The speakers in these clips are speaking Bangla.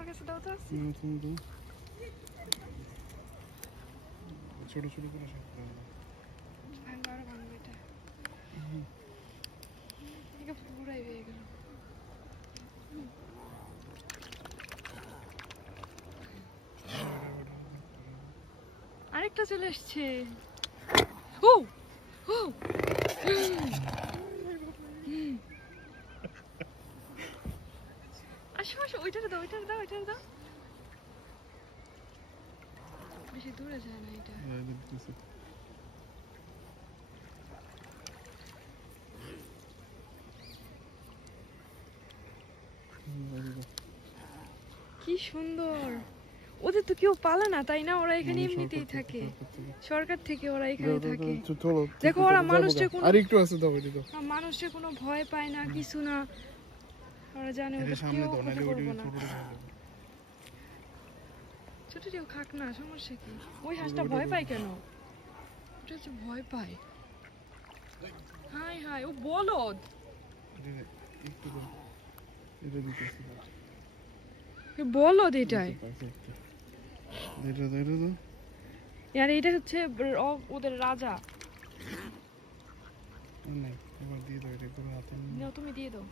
আমার কাছে দাও তো। ছোট ছোট করে সব ভাঙবার ভাঙবে এটা। এটা পুরাই হয়ে গেল। আরেকটা চলে এসছে। ও ও আসো আসো, ওইটারে দাও, ওইটারে দাও, ওইটারে দাও। বেশি দূরে যায় না এটা। কি সুন্দর। ওদের তো কেউ পালে না, তাই না? ওরা এখানে এমনিতেই থাকে, সরকার থেকে ওরা এখানে থাকে। দেখো ওরা মানুষের কোনো আরেকটু আছে, দাও এটা দাও। মানুষের কোনো ভয় পায় না, কিছু না। ওরা জানে ওদের সামনে কেউ দাও, নাহলে ক্ষতি ওইটা করবে না। ছোট ছোটটিও খাক না, সমস্যা কি? ওই হাঁসটা ভয় পায় কেন? ওটা হচ্ছে ভয় পায়। হাই হাই, ও বলদ। একটু দাও, এটা দিতেছি। বলদ এটাই। এটা দাও, এটা দাও। আর এটা হচ্ছে ওদের রাজা। নাই, এবার দিয়ে দাও, এটা পুরো হাতে নিয়ে নাও, তুমি দিয়ে দাও।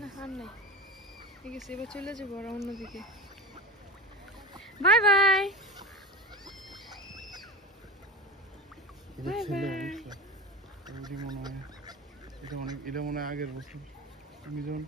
না আর নাই, ঠিক আছে, এবার চলে যাবো ওরা অন্যদিকে। Bye bye bye bye. এটা মনে হয় আগের বছর তুমি যখন